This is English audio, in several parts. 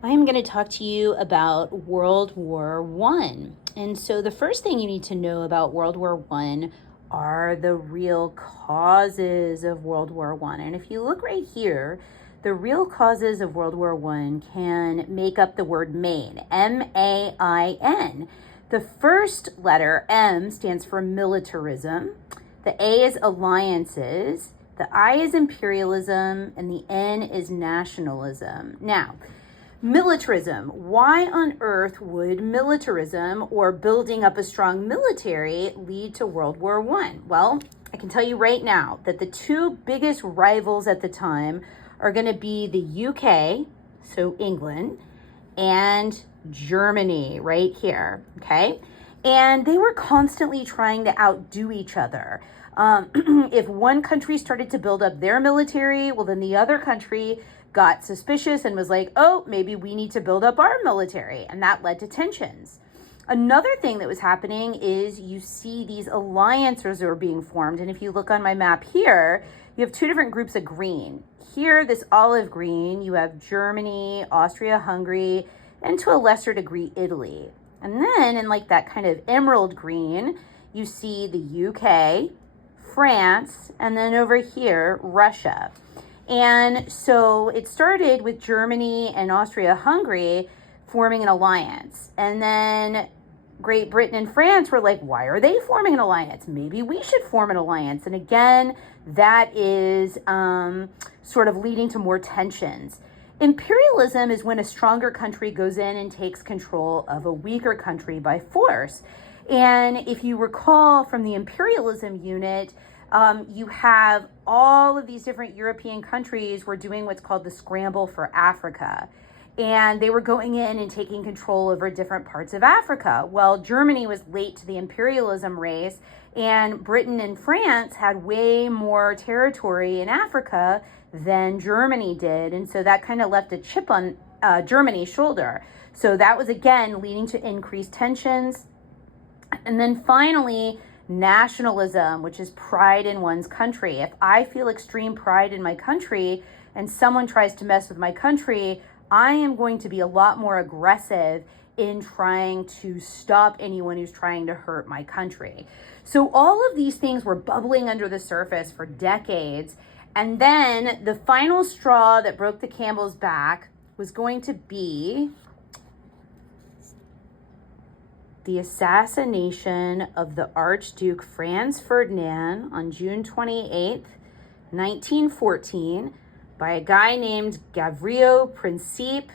I'm going to talk to you about World War One. And so the first thing you need to know about World War One are the real causes of World War One. And if you look right here, the real causes of World War One can make up the word main, M-A-I-N. The first letter, M, stands for militarism. The A is alliances. The I is imperialism, and the N is nationalism. Now, militarism. Why on earth would militarism or building up a strong military lead to World War One? Well, I can tell you right now that the two biggest rivals at the time are going to be the UK, so England, and Germany right here, okay? And they were constantly trying to outdo each other. If one country started to build up their military, well, then the other country got suspicious and was like, oh, maybe we need to build up our military. And that led to tensions. Another thing that was happening is you see these alliances are being formed. And if you look on my map here, you have two different groups of green. Here, this olive green, you have Germany, Austria-Hungary, and to a lesser degree, Italy. And then in like that kind of emerald green, you see the UK, France, and then over here, Russia. And so it started with Germany and Austria-Hungary forming an alliance. And then Great Britain and France were like, why are they forming an alliance? Maybe we should form an alliance. And again, that is sort of leading to more tensions. Imperialism is when a stronger country goes in and takes control of a weaker country by force. And if you recall from the imperialism unit, you have all of these different European countries were doing what's called the scramble for Africa. And they were going in and taking control over different parts of Africa. Well, Germany was late to the imperialism race, and Britain and France had way more territory in Africa than Germany did. And so that kind of left a chip on Germany's shoulder. So that was, again, leading to increased tensions. And then finally, nationalism, which is pride in one's country. If I feel extreme pride in my country and someone tries to mess with my country, I am going to be a lot more aggressive in trying to stop anyone who's trying to hurt my country. So all of these things were bubbling under the surface for decades. And then the final straw that broke the camel's back was going to be the assassination of the Archduke Franz Ferdinand on June 28th, 1914, by a guy named Gavrilo Princip.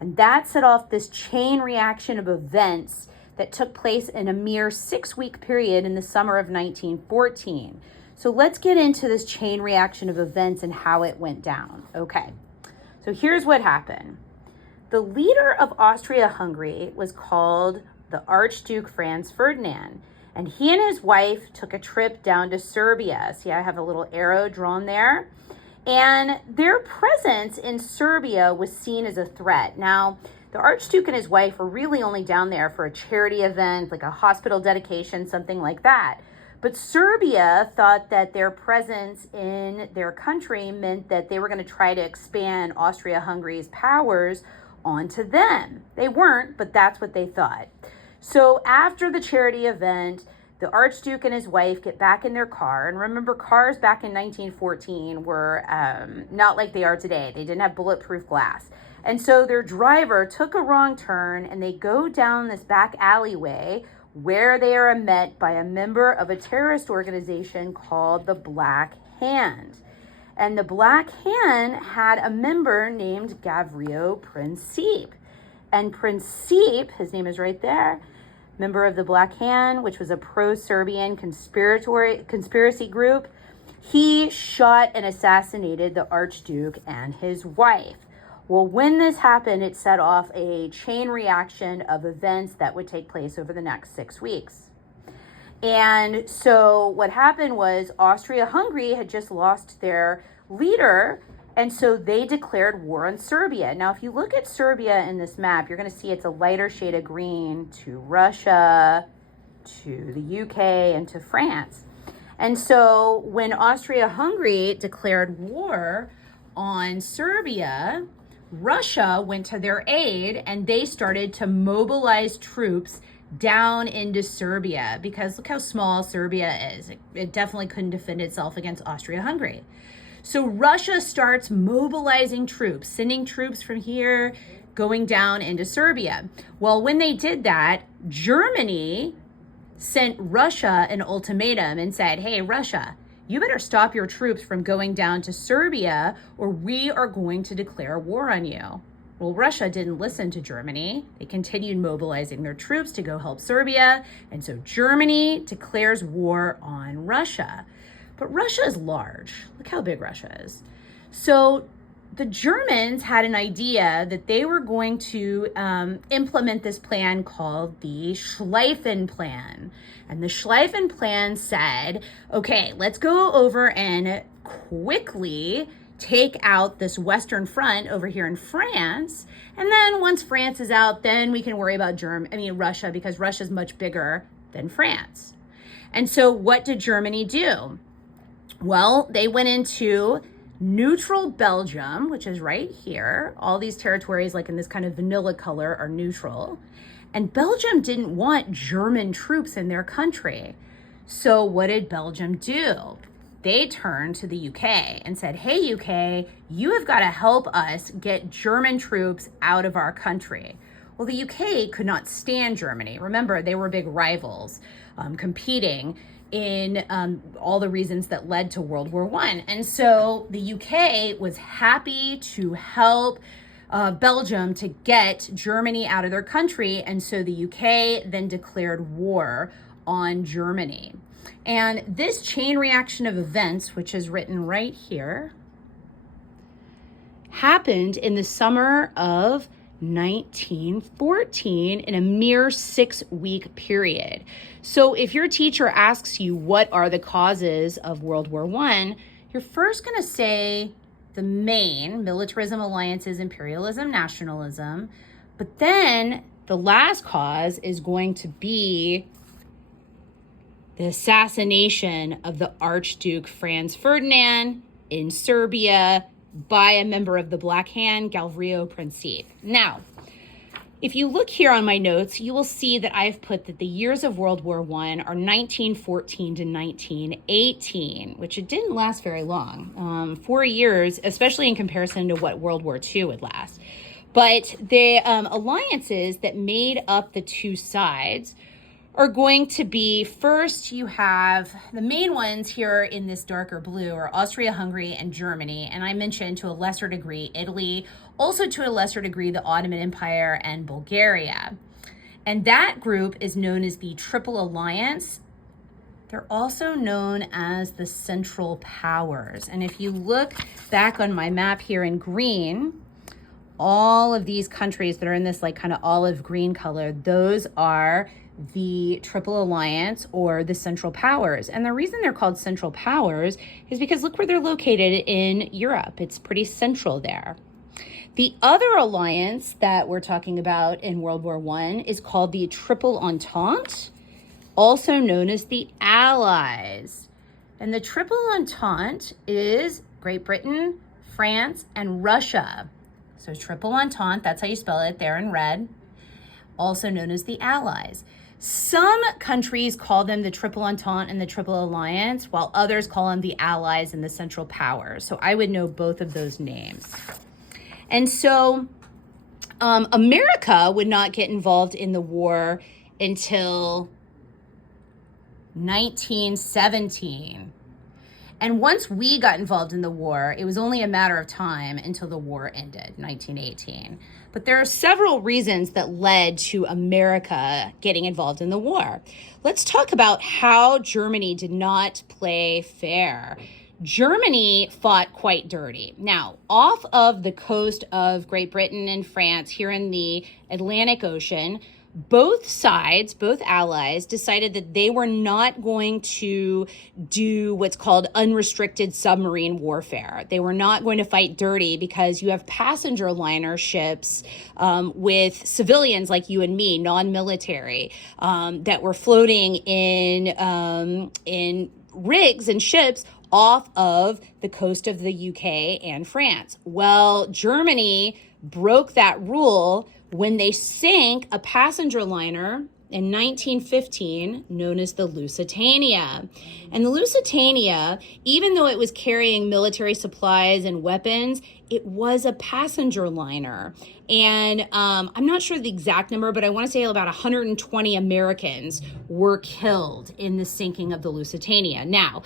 And that set off this chain reaction of events that took place in a mere 6-week period in the summer of 1914. So let's get into this chain reaction of events and how it went down. Okay, so here's what happened. The leader of Austria-Hungary was called the Archduke Franz Ferdinand, and he and his wife took a trip down to Serbia. See, I have a little arrow drawn there. And their presence in Serbia was seen as a threat. Now, the Archduke and his wife were really only down there for a charity event, like a hospital dedication, something like that. But Serbia thought that their presence in their country meant that they were going to try to expand Austria-Hungary's powers onto them. They weren't, but that's what they thought. So after the charity event, the Archduke and his wife get back in their car. And remember, cars back in 1914 were not like they are today. They didn't have bulletproof glass. And so their driver took a wrong turn, and they go down this back alleyway where they are met by a member of a terrorist organization called the Black Hand. And the Black Hand had a member named Gavrilo Princip. And Princip, his name is right there, member of the Black Hand, which was a pro-Serbian conspiracy group, he shot and assassinated the Archduke and his wife. Well, when this happened, it set off a chain reaction of events that would take place over the next 6 weeks. And so what happened was Austria-Hungary had just lost their leader, and so they declared war on Serbia. Now, if you look at Serbia in this map, you're going to see it's a lighter shade of green to Russia, to the UK, and to France. And so when Austria-Hungary declared war on Serbia, Russia went to their aid and they started to mobilize troops down into Serbia, because look how small Serbia is. It definitely couldn't defend itself against Austria-Hungary. So Russia starts mobilizing troops, sending troops from here, going down into Serbia. Well, when they did that, Germany sent Russia an ultimatum and said, hey, Russia, you better stop your troops from going down to Serbia or we are going to declare war on you. Well, Russia didn't listen to Germany. They continued mobilizing their troops to go help Serbia. And so Germany declares war on Russia. But Russia is large. Look how big Russia is. So the Germans had an idea that they were going to implement this plan called the Schlieffen Plan. And the Schlieffen Plan said, okay, let's go over and quickly take out this Western Front over here in France. And then once France is out, then we can worry about Russia, because Russia is much bigger than France. And so what did Germany do? Well, they went into neutral Belgium, which is right here. All these territories, like in this kind of vanilla color, are neutral. And Belgium didn't want German troops in their country. So what did Belgium do? They turned to the UK and said, hey, UK, you have got to help us get German troops out of our country. Well, the UK could not stand Germany. Remember, they were big rivals, competing in all the reasons that led to World War I. And so the UK was happy to help Belgium to get Germany out of their country. And so the UK then declared war on Germany. And this chain reaction of events, which is written right here, happened in the summer of 1914 in a mere 6-week period. So if your teacher asks you what are the causes of World War I, you're first going to say the main: militarism, alliances, imperialism, nationalism. But then the last cause is going to be the assassination of the Archduke Franz Ferdinand in Serbia by a member of the Black Hand, Gavrilo Princip. Now, if you look here on my notes, you will see that I've put that the years of World War I are 1914 to 1918, which it didn't last very long. 4 years, especially in comparison to what World War II would last. But the alliances that made up the two sides are going to be, first, you have the main ones here in this darker blue are Austria-Hungary and Germany. And I mentioned to a lesser degree, Italy, also to a lesser degree, the Ottoman Empire and Bulgaria. And that group is known as the Triple Alliance. They're also known as the Central Powers. And if you look back on my map here in green, all of these countries that are in this like kind of olive green color, those are the Triple Alliance or the Central Powers. And the reason they're called Central Powers is because look where they're located in Europe. It's pretty central there. The other alliance that we're talking about in World War I is called the Triple Entente, also known as the Allies. And the Triple Entente is Great Britain, France, and Russia. So Triple Entente, that's how you spell it there in red, also known as the Allies. Some countries call them the Triple Entente and the Triple Alliance, while others call them the Allies and the Central Powers. So I would know both of those names. And so America would not get involved in the war until 1917. And once we got involved in the war, it was only a matter of time until the war ended, 1918. But there are several reasons that led to America getting involved in the war. Let's talk about how Germany did not play fair. Germany fought quite dirty. Now, off of the coast of Great Britain and France, here in the Atlantic Ocean, both sides, both allies, decided that they were not going to do what's called unrestricted submarine warfare. They were not going to fight dirty because you have passenger liner ships with civilians like you and me, non-military, that were floating in rigs and ships off of the coast of the UK and France. Well, Germany broke that rule when they sank a passenger liner in 1915 known as the Lusitania. And the Lusitania, even though it was carrying military supplies and weapons, it was a passenger liner. And I'm not sure the exact number, but I want to say about 120 Americans were killed in the sinking of the Lusitania. Now,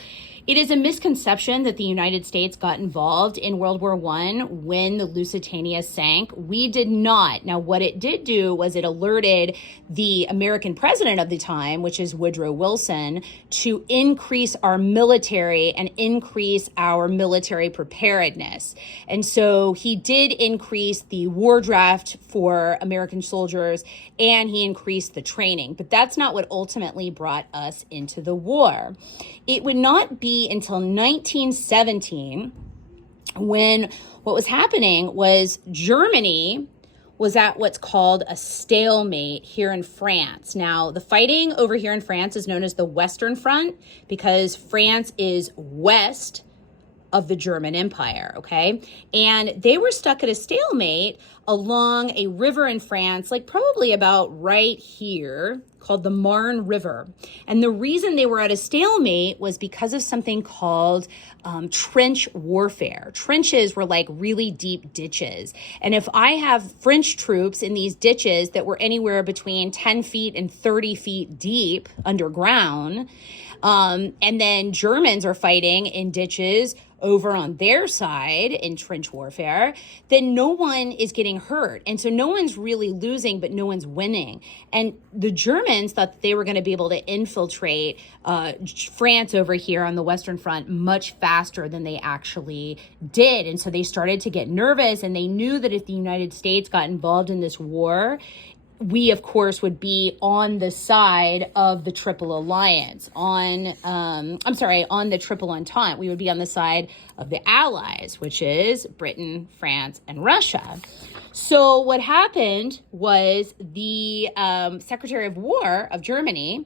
it is a misconception that the United States got involved in World War I when the Lusitania sank. We did not. Now, what it did do was it alerted the American president of the time, which is Woodrow Wilson, to increase our military and increase our military preparedness. And so he did increase the war draft for American soldiers, and he increased the training. But that's not what ultimately brought us into the war. It would not be until 1917 when what was happening was Germany was at what's called a stalemate here in France. Now, the fighting over here in France is known as the Western Front because France is west of the German Empire, okay? And they were stuck at a stalemate along a river in France, like probably about right here, called the Marne River. And the reason they were at a stalemate was because of something called trench warfare. Trenches were like really deep ditches. And if I have French troops in these ditches that were anywhere between 10 feet and 30 feet deep underground, and then Germans are fighting in ditches over on their side in trench warfare, then no one is getting hurt. And so no one's really losing, but no one's winning. And the Germans thought that they were going to be able to infiltrate France over here on the Western Front much faster than they actually did. And so they started to get nervous, and they knew that if the United States got involved in this war, we, of course, would be on the side of the Triple Alliance, on the Triple Entente. We would be on the side of the Allies, which is Britain, France, and Russia. So what happened was the Secretary of War of Germany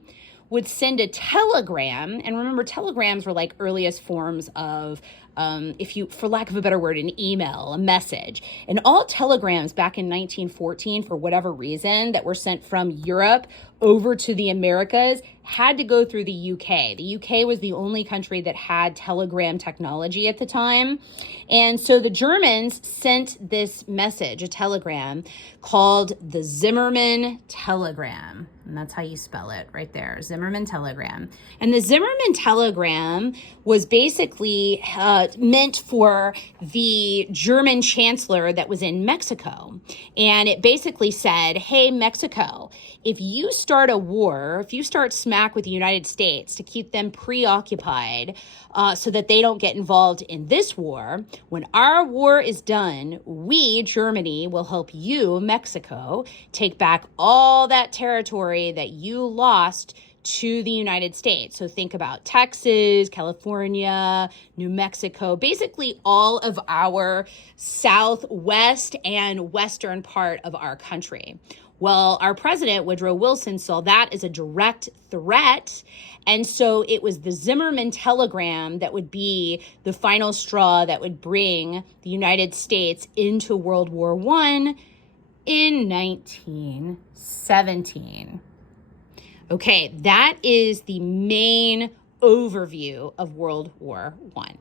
would send a telegram. And remember, telegrams were like earliest forms of, for lack of a better word, an email, a message. And all telegrams back in 1914, for whatever reason, that were sent from Europe over to the Americas had to go through the UK. The UK was the only country that had telegram technology at the time. And so the Germans sent this message, a telegram, called the Zimmermann telegram. And that's how you spell it right there, Zimmermann telegram. And the Zimmermann telegram was basically meant for the German chancellor that was in Mexico. And it basically said, hey, Mexico, if you start a war, if you start smack with the United States to keep them preoccupied so that they don't get involved in this war, when our war is done, we, Germany, will help you, Mexico, take back all that territory that you lost to the United States. So think about Texas, California, New Mexico, basically all of our southwest and western part of our country. Well, our president, Woodrow Wilson, saw that as a direct threat. And so it was the Zimmermann telegram that would be the final straw that would bring the United States into World War I in 1917. Okay, that is the main overview of World War I.